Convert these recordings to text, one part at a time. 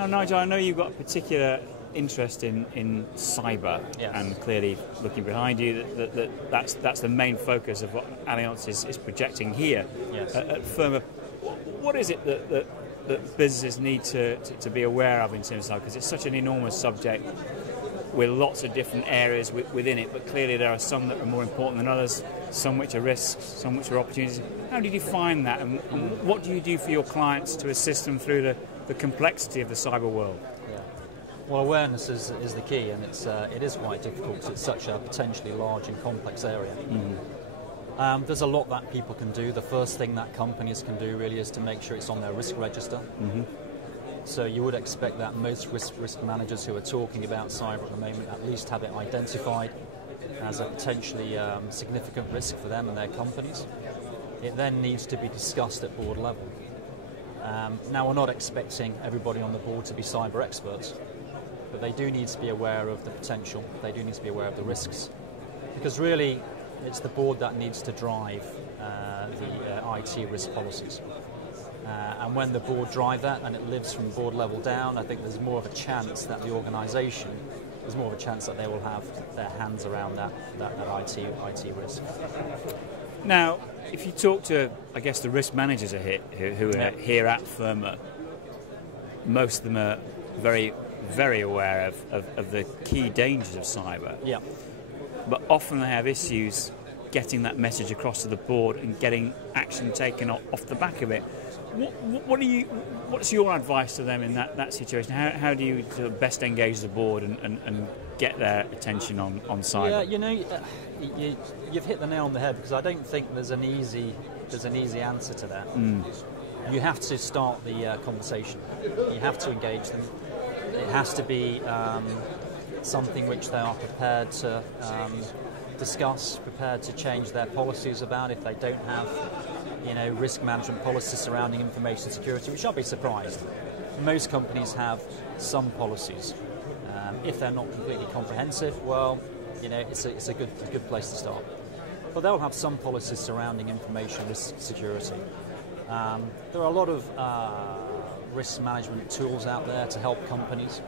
Now, Nigel, I know you've got a particular interest in cyber, yes. and clearly looking behind you, that's the main focus of what Allianz is projecting here yes. at Ferma. What is it that businesses need to be aware of in terms of cyber? Because it's such an enormous subject with lots of different areas within it, but clearly there are some that are more important than others, some which are risks, some which are opportunities. How do you define that, and what do you do for your clients to assist them through the complexity of the cyber world? Well, awareness is the key, and it is quite difficult because it's such a potentially large and complex area. Mm-hmm. There's a lot that people can do. The first thing that companies can do really is to make sure it's on their risk register. Mm-hmm. So you would expect that most risk managers who are talking about cyber at the moment at least have it identified as a potentially significant risk for them and their companies. It then needs to be discussed at board level. Now, we're not expecting everybody on the board to be cyber experts, but they do need to be aware of the potential, they do need to be aware of the risks. Because really, it's the board that needs to drive the IT risk policies. And when the board drive that and it lives from board level down, I think there's more of a chance that the organisation, there's more of a chance that they will have their hands around that IT risk. Now, if you talk to, I guess, the risk managers who are here at Ferma, most of them are very, very aware of the key dangers of cyber. Yeah. But often they have issues getting that message across to the board and getting action taken off the back of it. What's your advice to them in that situation? How do you sort of best engage the board and get their attention on cyber? Yeah, you know, you've hit the nail on the head, because I don't think there's an easy answer to that. Mm. You have to start the conversation. You have to engage them. It has to be something which they are prepared to discuss, prepared to change their policies about if they don't have, risk management policies surrounding information security, which I'll be surprised. Most companies have some policies. If they're not completely comprehensive, well, it's a good place to start. But they'll have some policies surrounding information risk security. There are a lot of risk management tools out there to help companies.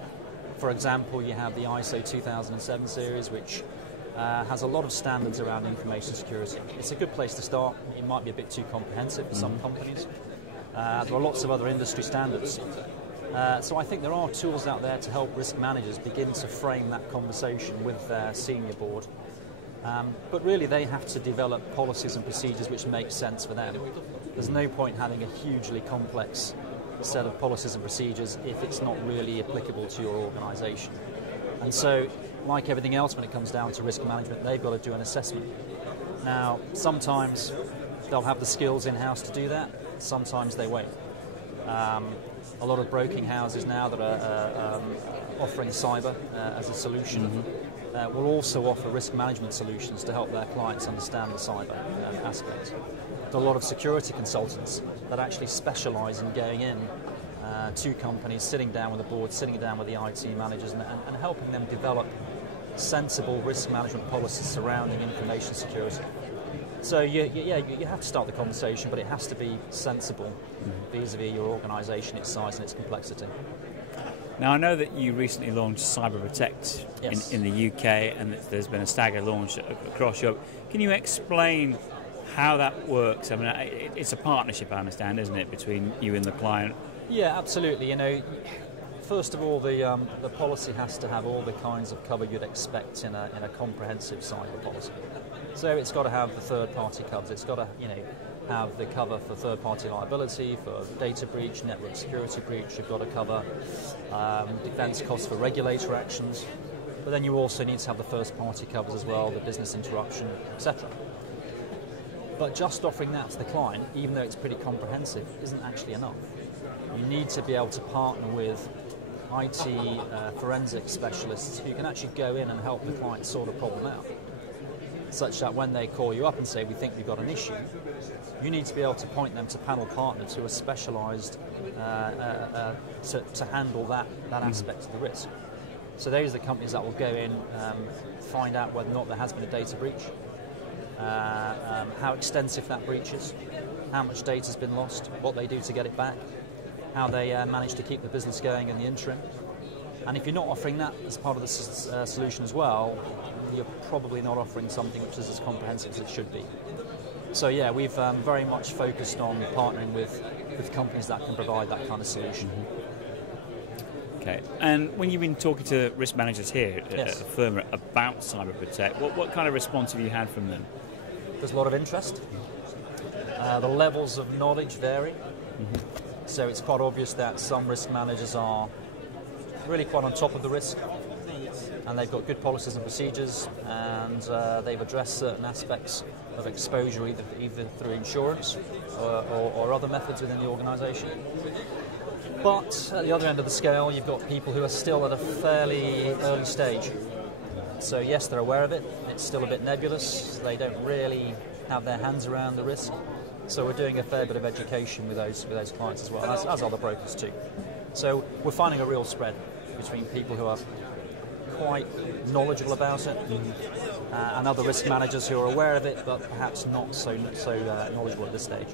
For example, you have the ISO 2007 series, which has a lot of standards around information security. It's a good place to start. It might be a bit too comprehensive for some companies. There are lots of other industry standards. So I think there are tools out there to help risk managers begin to frame that conversation with their senior board. But really they have to develop policies and procedures which make sense for them. There's no point having a hugely complex set of policies and procedures if it's not really applicable to your organisation. And so, like everything else when it comes down to risk management, they've got to do an assessment. Now, sometimes they'll have the skills in-house to do that, sometimes they won't. A lot of broking houses now that are offering cyber as a solution will also offer risk management solutions to help their clients understand the cyber aspect. There are a lot of security consultants that actually specialise in going in to companies, sitting down with the board, sitting down with the IT managers and helping them develop sensible risk management policies surrounding information security. So you have to start the conversation, but it has to be sensible vis-a-vis your organisation, its size and its complexity. Now, I know that you recently launched Cyber Protect in the UK, and that there's been a staggered launch across Europe. Can you explain how that works? I mean, it's a partnership, I understand, isn't it, between you and the client? Yeah, absolutely. First of all, the policy has to have all the kinds of cover you'd expect in a comprehensive cyber policy. So it's got to have the third-party covers. It's got to, have the cover for third-party liability, for data breach, network security breach. You've got to cover defence costs for regulator actions. But then you also need to have the first-party covers as well, the business interruption, etc. But just offering that to the client, even though it's pretty comprehensive, isn't actually enough. You need to be able to partner with IT forensic specialists who can actually go in and help the client sort a problem out, such that when they call you up and say, we think we've got an issue, you need to be able to point them to panel partners who are specialised to handle that aspect of the risk. So those are the companies that will go in, find out whether or not there has been a data breach, how extensive that breach is, how much data has been lost, what they do to get it back. how they manage to keep the business going in the interim. And if you're not offering that as part of the solution as well, you're probably not offering something which is as comprehensive as it should be. So yeah, we've very much focused on partnering with companies that can provide that kind of solution. Okay, and when you've been talking to risk managers here at Yes. Ferma about cyber protect, what kind of response have you had from them? There's a lot of interest. The levels of knowledge vary. So it's quite obvious that some risk managers are really quite on top of the risk, and they've got good policies and procedures, and they've addressed certain aspects of exposure either through insurance or other methods within the organisation. But at the other end of the scale, you've got people who are still at a fairly early stage. So yes, they're aware of it. It's still a bit nebulous. They don't really have their hands around the risk. So we're doing a fair bit of education with those clients as well, as other brokers too. So we're finding a real spread between people who are quite knowledgeable about it and other risk managers who are aware of it, but perhaps not so knowledgeable at this stage.